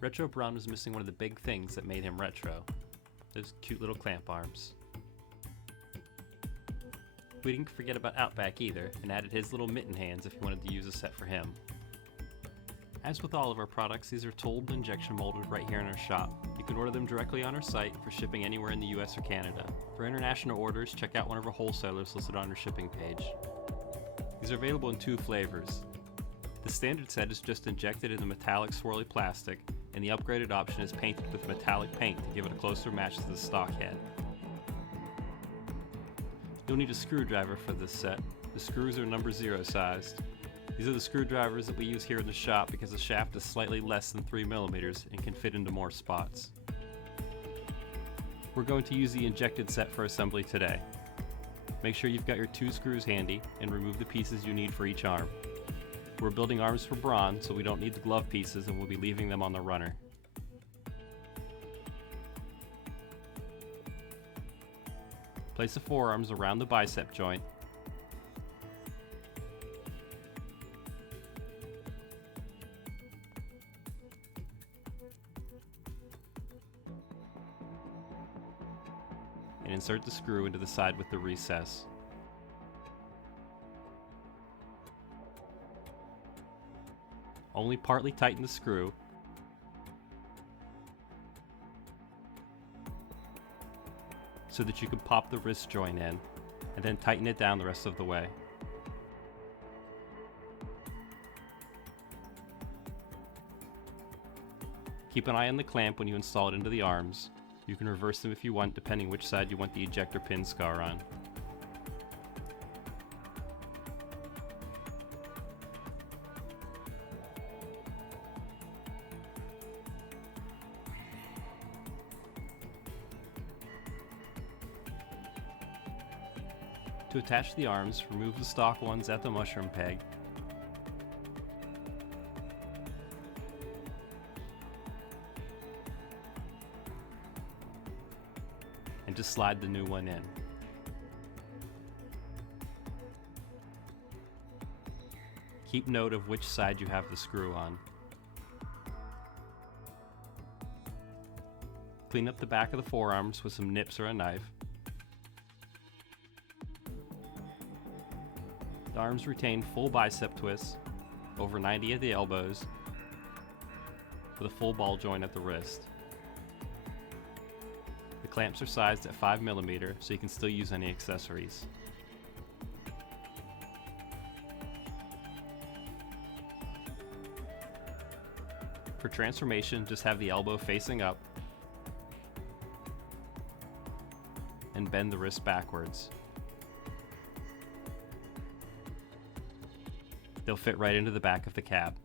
Retro Brawn was missing one of the big things that made him retro. Those cute little clamp arms. We didn't forget about Outback either, and added his little mitten hands if you wanted to use a set for him. As with all of our products, these are tooled and injection molded right here in our shop. You can order them directly on our site for shipping anywhere in the US or Canada. For international orders, check out one of our wholesalers listed on our shipping page. These are available in 2 flavors. The standard set is just injected in the metallic swirly plastic, and the upgraded option is painted with metallic paint to give it a closer match to the stock head. You'll need a screwdriver for this set. The screws are number 0 sized. These are the screwdrivers that we use here in the shop because the shaft is slightly less than 3mm and can fit into more spots. We're going to use the injected set for assembly today. Make sure you've got your 2 screws handy and remove the pieces you need for each arm. We're building arms for Brawn, so we don't need the glove pieces and we'll be leaving them on the runner. Place the forearms around the bicep joint. And insert the screw into the side with the recess. Only partly tighten the screw so that you can pop the wrist joint in, and then tighten it down the rest of the way. Keep an eye on the clamp when you install it into the arms. You can reverse them if you want, depending which side you want the ejector pin scar on. To attach the arms, remove the stock ones at the mushroom peg. And just slide the new one in. Keep note of which side you have the screw on. Clean up the back of the forearms with some nips or a knife. The arms retain full bicep twists, over 90 at the elbows, with a full ball joint at the wrist. The clamps are sized at 5mm, so you can still use any accessories. For transformation, just have the elbow facing up and bend the wrist backwards. They'll fit right into the back of the cab.